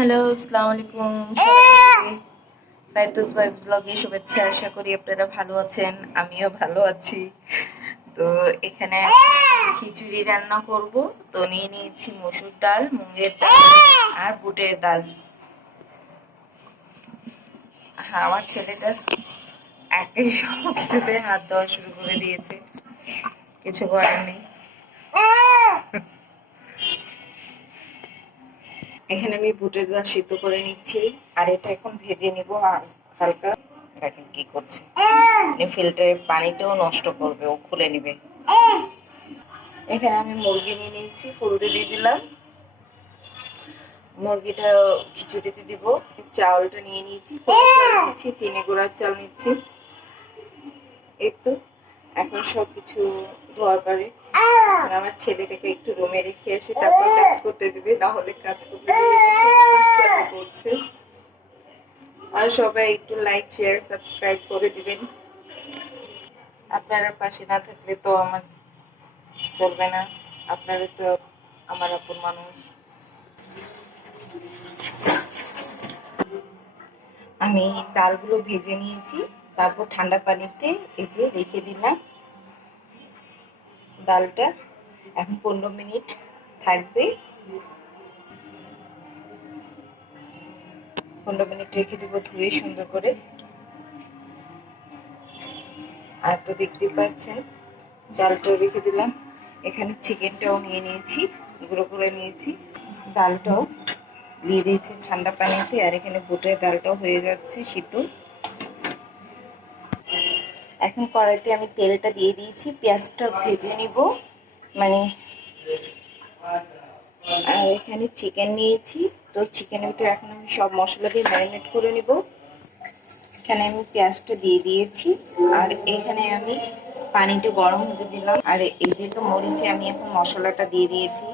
Hello, আসসালামু আলাইকুম সবাইকে। ফায়তুজ বয়েজ ব্লগে শুভেচ্ছা। আশা করি আপনারা ভালো আছেন, আমিও ভালো আছি। তো এখানে খিচুড়ি রান্না করব। তো নিয়ে নিয়েছি মসুর ডাল, মুগের ডাল আর বুটের ডাল। হ্যাঁ, আমার ছেলেটা একাই সব কিছুতে হাত দেওয়া শুরু করে দিয়েছে, কিছু করার নেই। এখানে আমি বুটের ডাল সিদ্ধ করে নিচ্ছি, আর এটা এখন ভেজে নিব। আর হালকা দেখেন কি করছে, মানে ফিল্টারের পানিটাও নষ্ট করবে, ও খুলে নিবে। এখানে আমি মুরগি নিয়ে নিয়েছি, ফুল দিয়ে দিলাম। মুরগিটা খিচুড়িতে দিব। চাউলটা নিয়ে নিয়েছি, নিচ্ছি চিনি গুঁড়ার চাল নিচ্ছি। এই তো এখন সবকিছু ধোয়ার পারে। আমার ছেলেটাকে একটু রুমে রেখে আসি, তারপর কাজ করতে দিবে, না হলে কাজ করতে দিবে করছে। আর সবাই একটু লাইক, শেয়ার, সাবস্ক্রাইব করে দিবেন। আপনারা পাশে না থাকলে তো আমার চলবে না। আপনাদের তো আমার আপন মানুষ। আমি ডালগুলো ভেজে নিয়েছি, তারপর ঠান্ডা পানিতে এই যে রেখে দিলাম ডালটা। এখন 15 মিনিট থাকবে। 15 মিনিট রেখে দেবো ধুয়ে সুন্দর করে। আর তো দেখতে পাচ্ছেন চালটাও রেখে দিলাম। এখানে চিকেনটাও নিয়ে নিয়েছি, গুঁড়ো করে নিয়েছি। ডালটাও দিয়ে দিয়েছি ঠান্ডা পানিতে। আর এখানে বুটের ডালটাও হয়ে যাচ্ছে সিদ্ধ। এখন কড়াইতে আমি তেলটা দিয়ে দিয়েছি, পেঁয়াজটা ভেজে নিব মানে। আর এখানে চিকেন নিয়েছি, তো চিকেনের ভিতরে এখন আমি সব মশলা দিয়ে ম্যারিনেট করে নিব। এখানে আমি পেঁয়াজটা দিয়ে দিয়েছি, আর এখানে আমি পানিটা গরম হতে দিলাম। আর এই দিকে মরিচে আমি এখন মশলাটা দিয়ে দিয়েছি।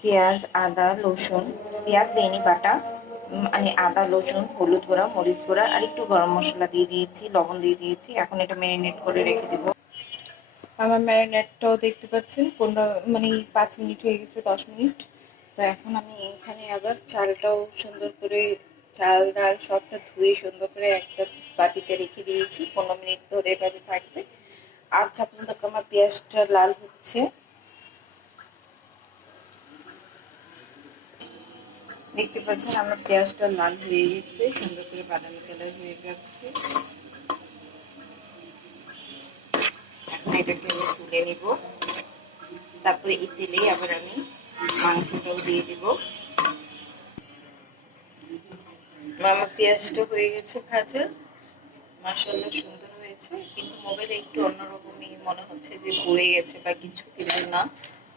পেঁয়াজ, আদা, রসুন, পেঁয়াজ দেয়নি বাটা, মানে আদা, রসুন, হলুদ গুঁড়া, মরিচ গুঁড়া আর একটু গরম মশলা দিয়ে দিয়েছি, লবণ দিয়ে দিয়েছি। এখন এটা ম্যারিনেট করে রেখে দেবো। আমার ম্যারিনেটটাও দেখতে পাচ্ছেন 5 মিনিট হয়ে গেছে, 10 মিনিট। তো এখন আমি এখানে আবার চালটাও সুন্দর করে, চাল ডাল সবটা ধুয়ে সুন্দর করে একটা বাটিতে রেখে দিয়েছি। 15 মিনিট ধরে এভাবে থাকবে। আর যা পর্যন্ত আমার পেঁয়াজটা লাল হচ্ছে, দেখতে পাচ্ছেন আমার পেঁয়াজটা লাল হয়ে গেছে, সুন্দর করে বাদামি কালার হয়ে যাচ্ছে। এখন এটাকে আমি তুলে নিব। তারপরে এই তেলেই আবার আমি মাংসটাও দিয়ে দিব। আমার পেঁয়াজটা হয়ে গেছে ভাজা, মাশাআল্লাহ সুন্দর হয়েছে। কিন্তু মোবাইলে একটু অন্যরকমই মনে হচ্ছে যে পড়ে গেছে বা কিছু, কিন্তু না,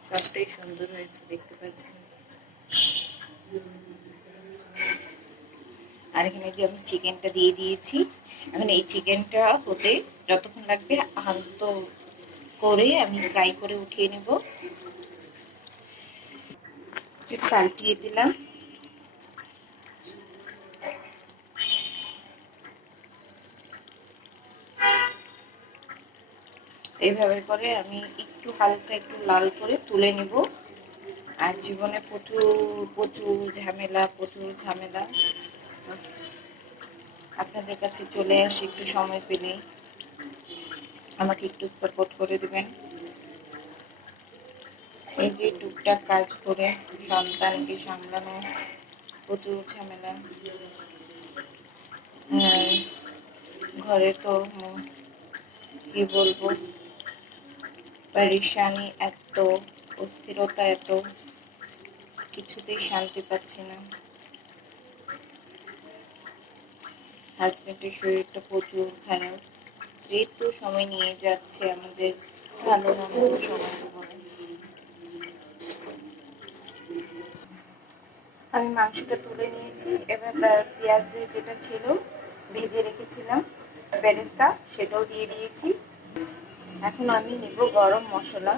সবটাই সুন্দর হয়েছে, দেখতে পাচ্ছেন। আর এখানে যে আমি চিকেনটা দিয়ে দিয়েছি। এখন এই চিকেনটা হতে যতক্ষণ লাগবে আলতো করে আমি ফ্রাই করে উঠিয়ে নেব। পাল্টিয়ে দিলাম। এইভাবে করে আমি একটু হালকা একটু লাল করে তুলে নেব। আর জীবনে প্রচুর প্রচুর ঝামেলা আপনাদের কাছে চলে আসি একটু সময় পেলে আমাকে একটু সাপোর্ট করে দেবেন। এই যে টুকটাক কাজ করে সন্তানকে সামলানো প্রচুর ঝামেলা। ঘরে তো কি বলবো, পরেশানি এত, অস্থিরতা এত, কিছুতেই শান্তি পাচ্ছি না। হাজবেন্ডের শরীরটা প্রচুর খারাপ। এই তো সময় নিয়ে যাচ্ছে আমাদের ভালো মন্দ সময় জীবনে। আমি মাংসটা তুলে নিয়েছি। এবার পেঁয়াজ যেটা ছিল ভেজে রেখেছিলাম বেরেস্তা, সেটাও দিয়ে দিয়েছি। এখন আমি নেব গরম মশলা,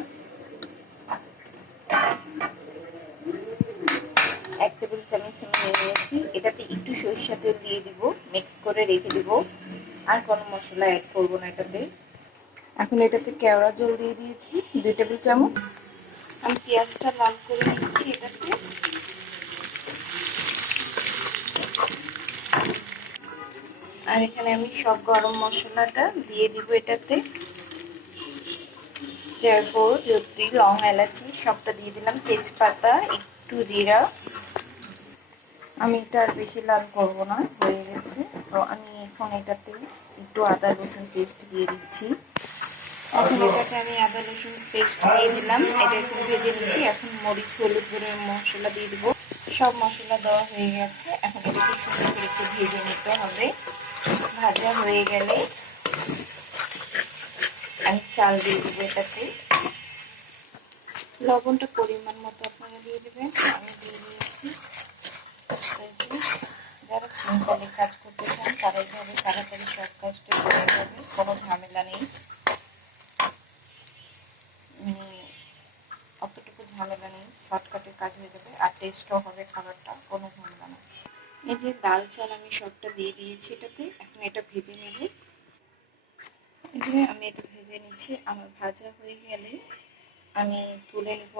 1 টেবিল চামচ নিয়ে নিয়েছি। এটাতে একটু সরিষা তেল দিয়ে দিব, মিক্স করে রেখে দিব। আর কোনো মশলা অ্যাড করবো না এটাতে। এখন এটাতে কেওড়া জল দিয়ে দিয়েছি 2 টেবিল চামচ। আমি পেঁয়াজটা লাল করে নিচ্ছি এটাতে। আর এখানে আমি সব গরম মশলাটা দিয়ে দিব এটাতে। জয়ফল, জয়ত্রী, লং, এলাচি সবটা দিয়ে দিলাম, তেজপাতা, একটু জিরা। আমি এটা আর বেশি লাল করব না, হয়ে গেছে। তো আমি এখন এটাতে একটু আদা রসুন পেস্ট দিয়ে দিচ্ছি। এখন এটাতে আমি আদা রসুন পেস্ট দিয়ে দিলাম, এটা একটু ভেজে নিচ্ছি। এখন মরিচ, হলুদ গুঁড়ো, মশলা দিয়ে দিব। সব মশলা দেওয়া হয়ে গেছে, এখন এটাকে সুন্দর করে একটু ভেজে নিতে হবে। ভাজা হয়ে গেলে আমি চাল দিয়ে দেবো এটাতে। লবণটা পরিমাণ মতো আপনারা দিয়ে দেবেন, আমি দিয়ে দিয়েছি। যারা সিম্পলে কাজ করতে চান তারা এইভাবে তাড়াতাড়ি সব কাজটা করে যাবে, কোনো ঝামেলা নেই। মানে অতটুকু ঝামেলা নেই, শর্টকাটে কাজ হয়ে যাবে, আর টেস্টও হবে খাবারটা, কোনো ঝামেলা নেই। এই যে ডাল চাল আমি সবটা দিয়ে দিয়েছি এটাতে, এখন এটা ভেজে নেব। এই যে আমি এটা ভেজে নিচ্ছি। আমার ভাজা হয়ে গেলে আমি তুলে নেব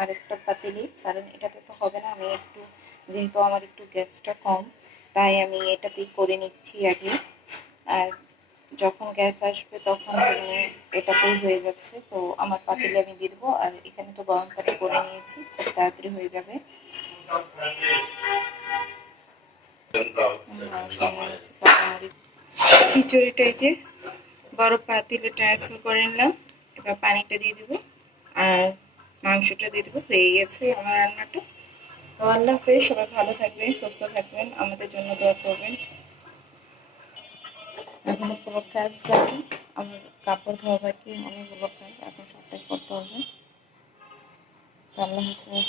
আরেকটা পাতিলে, কারণ এটাতে তো হবে না। আমি একটু, যেহেতু আমার একটু গ্যাসটা কম, তাই আমি এটাতেই করে নিচ্ছি আগে। আর যখন গ্যাস আসবে তখন এটাতেই হয়ে যাচ্ছে। তো আমার পাতিলে আমি দিয়ে দেবো। আর এখানে তো গরম পানি করে নিয়েছি, খুব তাড়াতাড়ি হয়ে যাবে। খিচুড়িটা এই যে বড় পাতিলে ট্রান্সফার করে নিলাম। এবার পানিটা দিয়ে দেবো আর মাংসটা দিয়ে দেবো। হয়ে গেছে আমার রান্নাটা। তো আল্লাহ হাফেজ, সবাই ভালো থাকবেন, সুস্থ থাকবেন, আমাদের জন্য দোয়া করবেন। এখনো পুরো কাজ বাকি, আমার কাপড় ধোয়া বাকি, অনেকগুলো কাজ এখন সবটাই করতে হবে। আল্লাহ হাফেজ।